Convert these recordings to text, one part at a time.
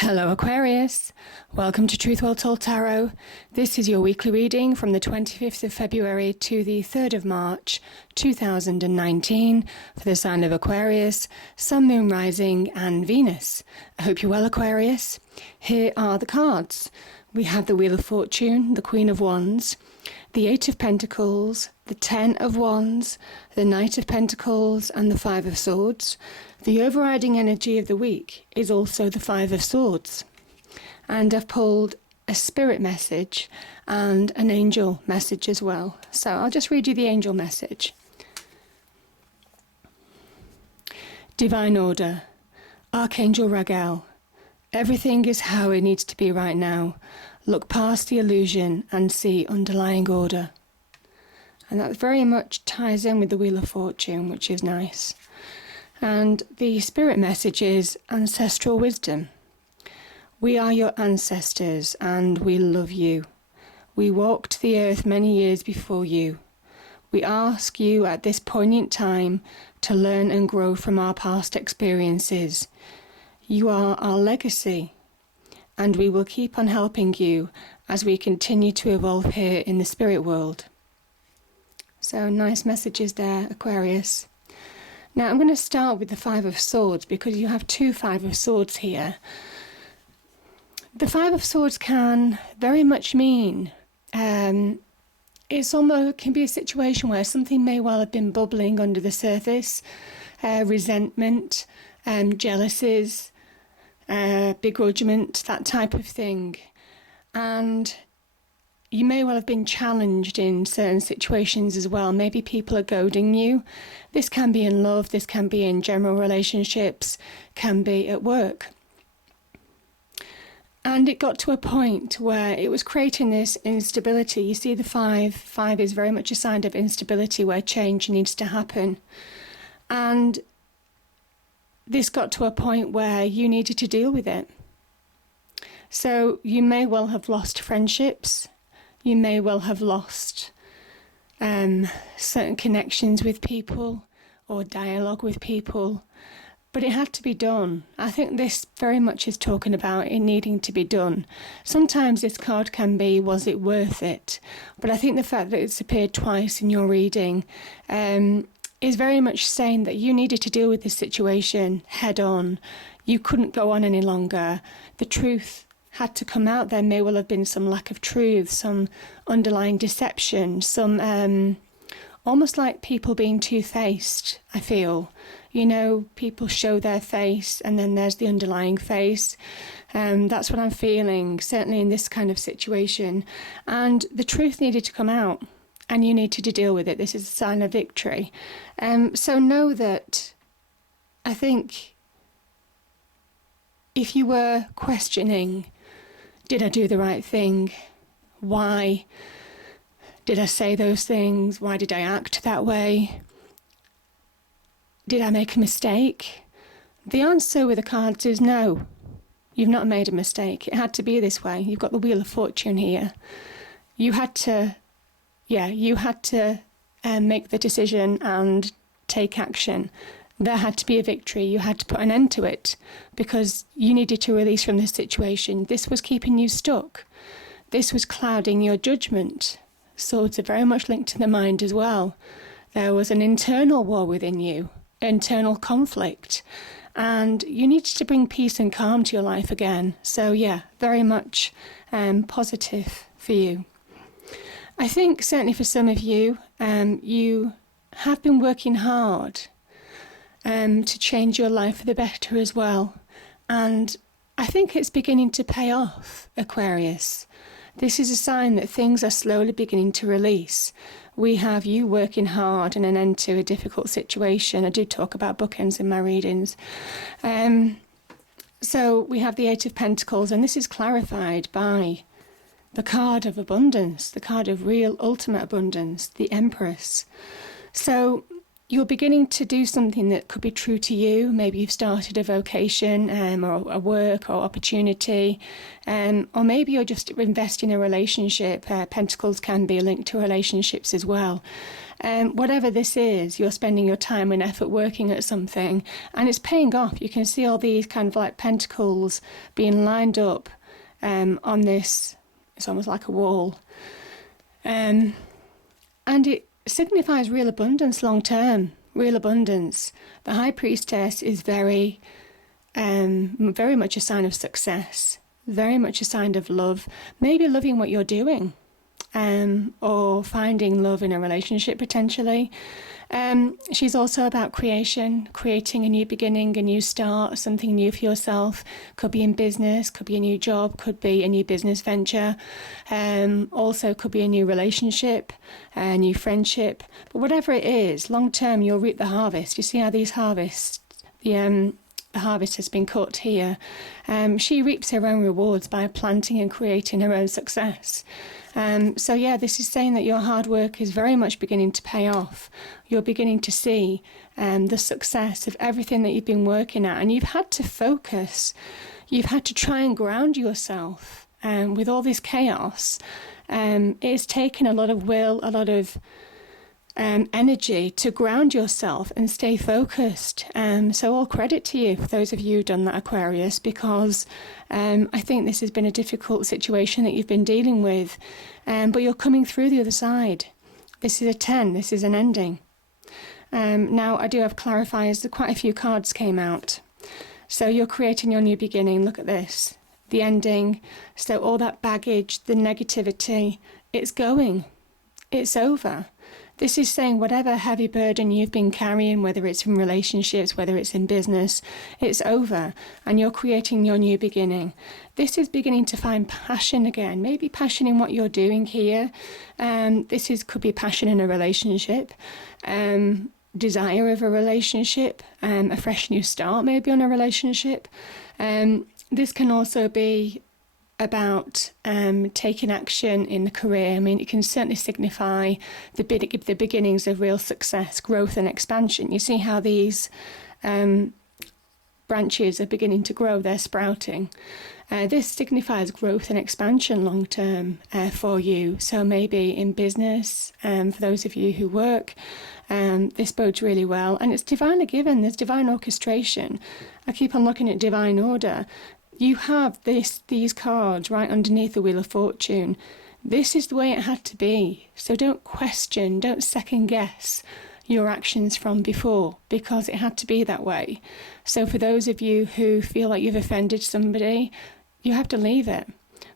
Hello Aquarius, welcome to Truth Well Told Tarot. This is your weekly reading from the 25th of February to the 3rd of March 2019 for the sign of Aquarius, Sun, Moon, Rising and Venus. I hope you're well, Aquarius. Here are the cards. We have the Wheel of Fortune, the Queen of Wands, the Eight of Pentacles, the Ten of Wands, the Knight of Pentacles and the Five of Swords. The overriding energy of the week is also the Five of Swords. And I've pulled a spirit message and an angel message as well. So I'll just read you the angel message. Divine Order, Archangel Raguel. Everything is how it needs to be right now. Look past the illusion and see underlying order. And that very much ties in with the Wheel of Fortune, which is nice. And the spirit message is ancestral wisdom. We are your ancestors and we love you. We walked the earth many years before you. We ask you at this poignant time to learn and grow from our past experiences. You are our legacy, and we will keep on helping you as we continue to evolve here in the spirit world. So nice messages there, Aquarius. Now I'm going to start with the Five of Swords because you have two Five of Swords here. The Five of Swords can very much mean it's almost can be a situation where something may well have been bubbling under the surface, resentment, jealousies, begrudgement, that type of thing. And you may well have been challenged in certain situations as well. Maybe people are goading you. This can be in love, this can be in general relationships, can be at work. And it got to a point where it was creating this instability. You see the five is very much a sign of instability where change needs to happen. And this got to a point where you needed to deal with it. So you may well have lost friendships. You may well have lost certain connections with people or dialogue with people, but it had to be done. I think this very much is talking about it needing to be done. Sometimes this card can be, was it worth it? But I think the fact that it's appeared twice in your reading is very much saying that you needed to deal with this situation head on. You couldn't go on any longer. The truth had to come out. There may well have been some lack of truth, some underlying deception, some almost like people being two-faced, I feel. You know, people show their face and then there's the underlying face. That's what I'm feeling, certainly in this kind of situation. And the truth needed to come out and you needed to deal with it. This is a sign of victory. So know that I think if you were questioning, did I do the right thing? Why did I say those things? Why did I act that way? Did I make a mistake? The answer with the cards is no. You've not made a mistake. It had to be this way. You've got the Wheel of Fortune here. You had to make the decision and take action. There had to be a victory. You had to put an end to it because you needed to release from this situation. This was keeping you stuck. This was clouding your judgment. Swords are very much linked to the mind as well. There was an internal war within you, internal conflict, and you needed to bring peace and calm to your life again. So yeah, very much positive for you. I think certainly for some of you, you have been working hard to change your life for the better as well. And I think it's beginning to pay off, Aquarius. This is a sign that things are slowly beginning to release. We have you working hard and an end to a difficult situation. I do talk about bookends in my readings. So we have the Eight of Pentacles, and this is clarified by the card of abundance, the card of real ultimate abundance, the Empress. So you're beginning to do something that could be true to you. Maybe you've started a vocation or a work or opportunity, or maybe you're just investing in a relationship. Pentacles can be linked to relationships as well. Whatever this is, you're spending your time and effort working at something, and it's paying off. You can see all these kind of like pentacles being lined up on this. It's almost like a wall. And it signifies real abundance long term, real abundance. The High Priestess is very much a sign of success, very much a sign of love, maybe loving what you're doing, or finding love in a relationship potentially. She's also about creation, creating a new beginning, a new start, something new for yourself. Could be in business, could be a new job, could be a new business venture. Also could be a new relationship, a new friendship. But whatever it is, long term you'll reap the harvest. You see how these harvests, the harvest has been cut here. She reaps her own rewards by planting and creating her own success. So yeah, this is saying that your hard work is very much beginning to pay off. You're beginning to see the success of everything that you've been working at, and you've had to focus. You've had to try and ground yourself with all this chaos. It's taken a lot of will, a lot of energy to ground yourself and stay focused. So all credit to you, for those of you who've done that, Aquarius, because I think this has been a difficult situation that you've been dealing with, but you're coming through the other side. This is a 10, this is an ending. Now I do have clarifiers, quite a few cards came out. So you're creating your new beginning, look at this, the ending. So all that baggage, the negativity, it's going, it's over. This is saying whatever heavy burden you've been carrying, whether it's in relationships, whether it's in business, it's over, and you're creating your new beginning. This is beginning to find passion again, maybe passion in what you're doing here. Could be passion in a relationship, desire of a relationship, a fresh new start maybe on a relationship. This can also be about taking action in the career. I mean, it can certainly signify the beginnings of real success, growth and expansion. You see how these branches are beginning to grow, they're sprouting. This signifies growth and expansion long term for you. So maybe in business, for those of you who work, this bodes really well. And it's divinely given, there's divine orchestration. I keep on looking at divine order. You have these cards right underneath the Wheel of Fortune. This is the way it had to be. So don't question, don't second guess your actions from before, because it had to be that way. So for those of you who feel like you've offended somebody, you have to leave it,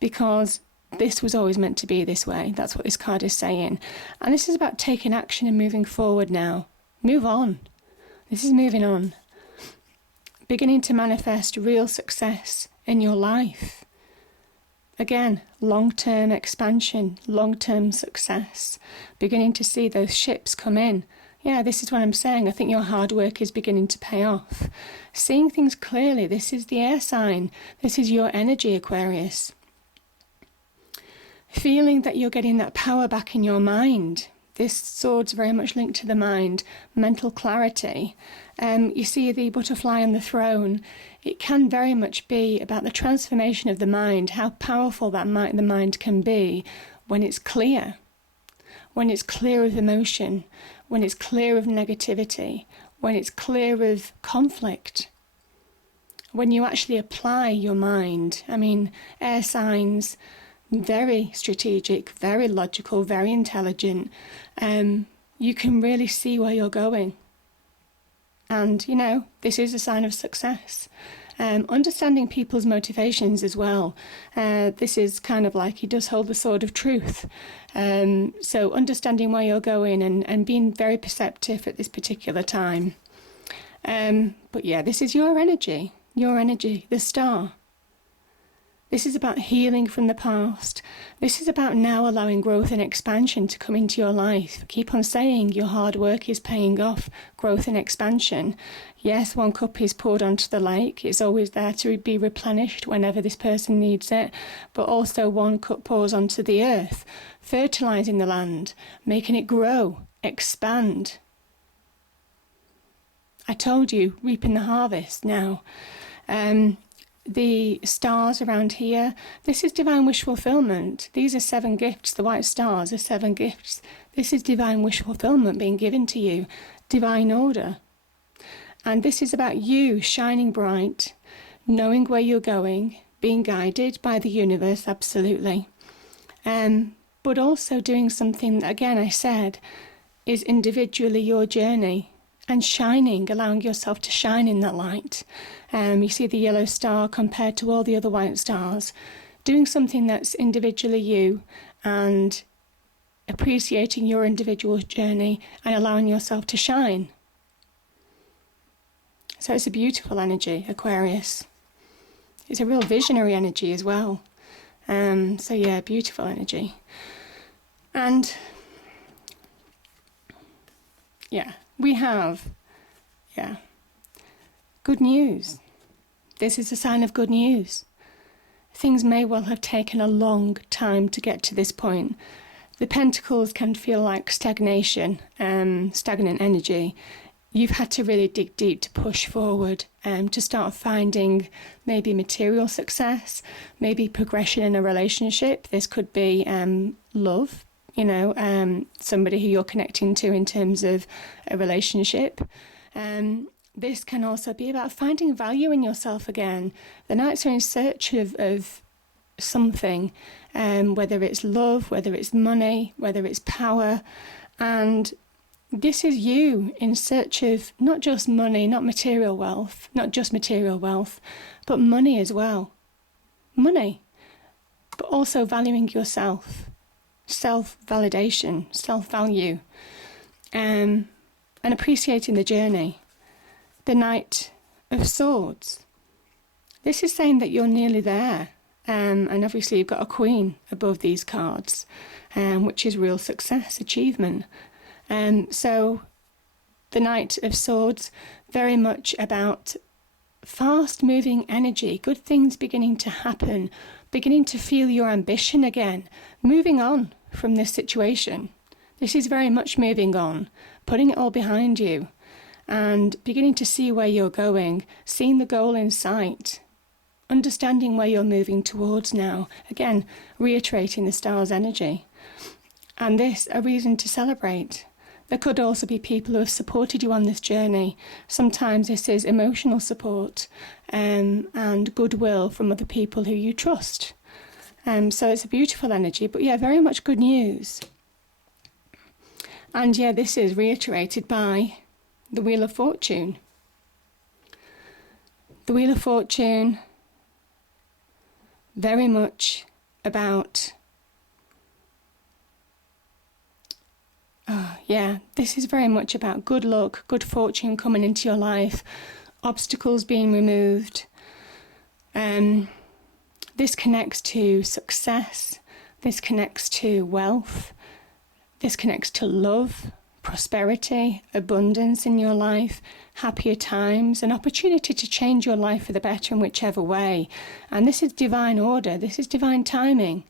because this was always meant to be this way. That's what this card is saying. And this is about taking action and moving forward now. Move on. This is moving on. Beginning to manifest real success in your life. Again, long-term expansion, long-term success. Beginning to see those ships come in. Yeah, this is what I'm saying. I think your hard work is beginning to pay off. Seeing things clearly. This is the air sign. This is your energy, Aquarius. Feeling that you're getting that power back in your mind. This sword's very much linked to the mind, mental clarity. You see the butterfly on the throne. It can very much be about the transformation of the mind, how powerful the mind can be when it's clear of emotion, when it's clear of negativity, when it's clear of conflict. When you actually apply your mind, I mean, air signs, very strategic, very logical, very intelligent. You can really see where you're going. And, you know, this is a sign of success. Understanding people's motivations as well. This is kind of like he does hold the sword of truth. So understanding where you're going and being very perceptive at this particular time. But yeah, this is your energy, the star. This is about healing from the past. This is about now allowing growth and expansion to come into your life. Keep on saying your hard work is paying off, growth and expansion. Yes, one cup is poured onto the lake. It's always there to be replenished whenever this person needs it. But also one cup pours onto the earth, fertilizing the land, making it grow, expand. I told you, reaping the harvest now. The stars around here, this is divine wish fulfillment. These are 7 gifts. The white stars are 7 gifts. This is divine wish fulfillment being given to you, divine order. And this is about you shining bright, knowing where you're going, being guided by the universe, absolutely. But also doing something, again, I said, is individually your journey. And shining, allowing yourself to shine in that light. You see the yellow star compared to all the other white stars. Doing something that's individually you and appreciating your individual journey and allowing yourself to shine. So it's a beautiful energy, Aquarius. It's a real visionary energy as well. So yeah, beautiful energy. And yeah. We have, good news. This is a sign of good news. Things may well have taken a long time to get to this point. The Pentacles can feel like stagnation, stagnant energy. You've had to really dig deep to push forward, to start finding maybe material success, maybe progression in a relationship. This could be love. Somebody who you're connecting to in terms of a relationship. This can also be about finding value in yourself again. The Knights are in search of something, whether it's love, whether it's money, whether it's power. And this is you in search of not just money, not just material wealth, but money as well. Money, but also valuing yourself. Self-validation, self-value, and appreciating the journey. The Knight of Swords. This is saying that you're nearly there, and obviously you've got a Queen above these cards, which is real success, achievement. So the Knight of Swords, very much about fast-moving energy, good things beginning to happen, beginning to feel your ambition again, moving on from this situation. This is very much moving on, putting it all behind you, and beginning to see where you're going, seeing the goal in sight, understanding where you're moving towards now. Again, reiterating the star's energy. And this, a reason to celebrate. There could also be people who have supported you on this journey. Sometimes this is emotional support and goodwill from other people who you trust. So it's a beautiful energy, but yeah, very much good news. And yeah, this is reiterated by the Wheel of Fortune. The Wheel of Fortune, very much about this is very much about good luck, good fortune coming into your life, obstacles being removed. This connects to success, this connects to wealth, this connects to love, prosperity, abundance in your life, happier times, an opportunity to change your life for the better in whichever way. And this is divine order, this is divine timing.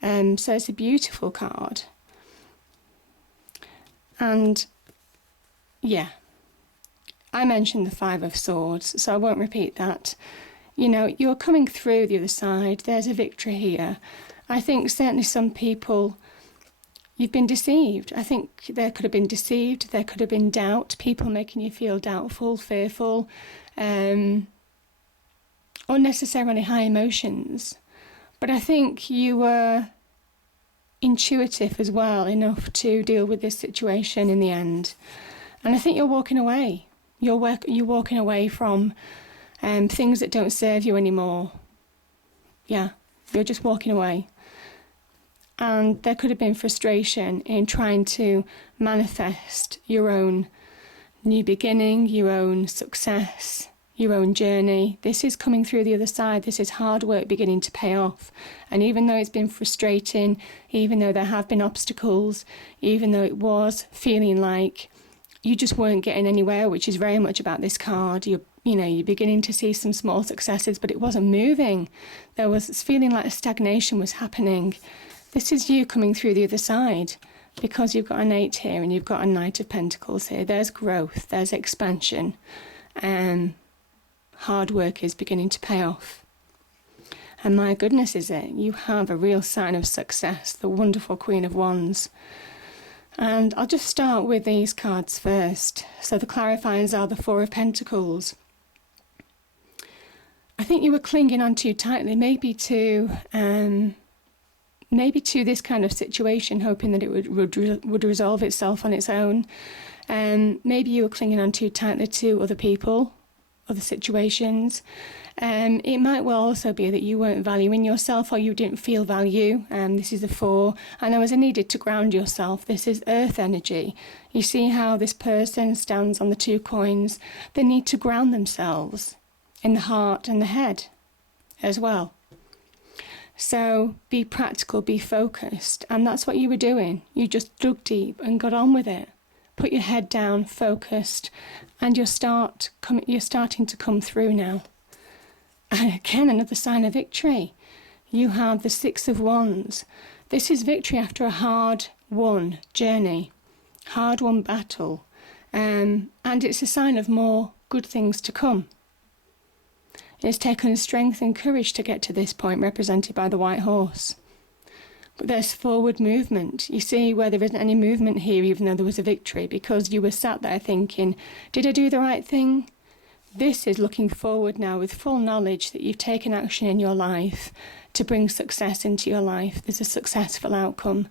So it's a beautiful card. And yeah, I mentioned the Five of Swords, so I won't repeat that. You know, you're coming through the other side. There's a victory here. I think certainly some people, you've been deceived. I think there could have been deceived. There could have been doubt, people making you feel doubtful, fearful, unnecessarily high emotions. But I think you were intuitive as well enough to deal with this situation in the end. And I think you're walking away. You're walking away from things that don't serve you anymore. Yeah, you're just walking away. And there could have been frustration in trying to manifest your own new beginning, your own success, your own journey. This is coming through the other side. This is hard work beginning to pay off. And even though it's been frustrating, even though there have been obstacles, even though it was feeling like you just weren't getting anywhere, which is very much about this card, you're beginning to see some small successes, but it wasn't moving. There was feeling like a stagnation was happening. This is you coming through the other side. because you've got an 8 here and you've got a Knight of Pentacles here. There's growth, there's expansion, hard work is beginning to pay off. And my goodness, is it? You have a real sign of success, the wonderful Queen of Wands. And I'll just start with these cards first. So the clarifiers are the Four of Pentacles. I think you were clinging on too tightly, maybe to this kind of situation, hoping that it would resolve itself on its own. Maybe you were clinging on too tightly to other people, other situations. It might well also be that you weren't valuing yourself, or you didn't feel value. This is the 4, and there was a needed to ground yourself. This is earth energy. You see how this person stands on the 2 coins. They need to ground themselves in the heart and the head as well. So be practical, be focused, and that's what you were doing. You just dug deep and got on with it. Put your head down, focused, and you're starting to come through now. And again, another sign of victory. You have the 6 of Wands. This is victory after a hard-won journey, hard-won battle, and it's a sign of more good things to come. It's taken strength and courage to get to this point, represented by the white horse. But there's forward movement. You see where there isn't any movement here, even though there was a victory, because you were sat there thinking, did I do the right thing? This is looking forward now with full knowledge that you've taken action in your life to bring success into your life. There's a successful outcome.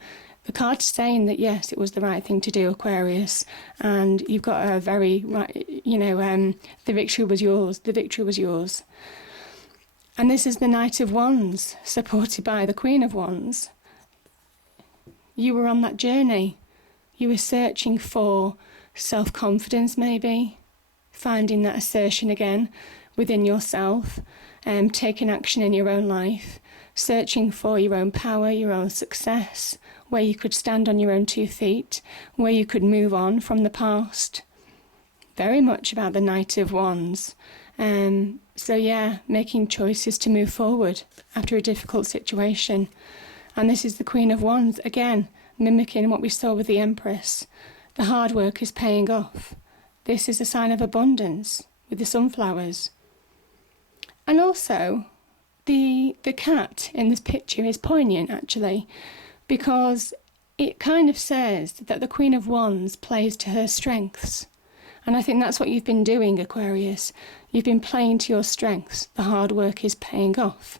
The card's saying that, yes, it was the right thing to do, Aquarius, and you've got a very, the victory was yours. The victory was yours. And this is the Knight of Wands, supported by the Queen of Wands. You were on that journey. You were searching for self-confidence, maybe, finding that assertion again within yourself, taking action in your own life, searching for your own power, your own success, where you could stand on your own 2 feet, where you could move on from the past. Very much about the Knight of Wands. So yeah, making choices to move forward after a difficult situation. And this is the Queen of Wands, again, mimicking what we saw with the Empress. The hard work is paying off. This is a sign of abundance with the sunflowers. And also, the cat in this picture is poignant, actually, because it kind of says that the Queen of Wands plays to her strengths. And I think that's what you've been doing, Aquarius. You've been playing to your strengths. The hard work is paying off.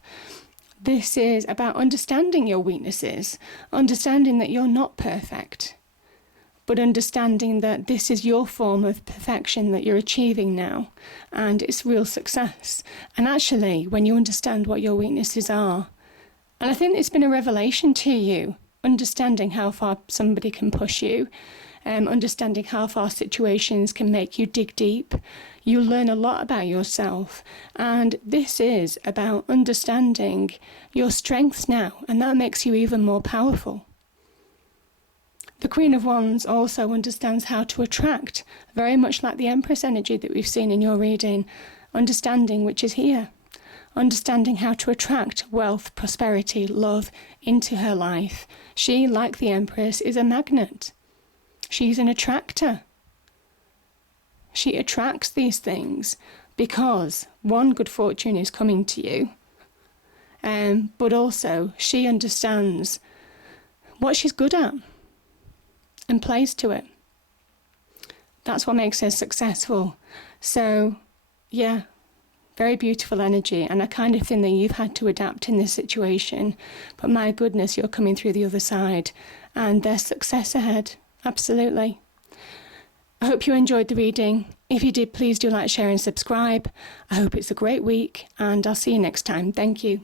This is about understanding your weaknesses, understanding that you're not perfect, but understanding that this is your form of perfection that you're achieving now, and it's real success. And actually, when you understand what your weaknesses are, and I think it's been a revelation to you, understanding how far somebody can push you, understanding how far situations can make you dig deep. You learn a lot about yourself, and this is about understanding your strengths now, and that makes you even more powerful. The Queen of Wands also understands how to attract, very much like the Empress energy that we've seen in your reading, understanding which is here. Understanding how to attract wealth, prosperity, love into her life. She, like the Empress, is a magnet. She's an attractor. She attracts these things because, one, good fortune is coming to you, but also she understands what she's good at and plays to it. That's what makes her successful. So, yeah, very beautiful energy, and I kind of think that you've had to adapt in this situation, but my goodness, you're coming through the other side, and there's success ahead. Absolutely. I hope you enjoyed the reading. If you did, please do like, share and subscribe. I hope it's a great week, and I'll see you next time. Thank you.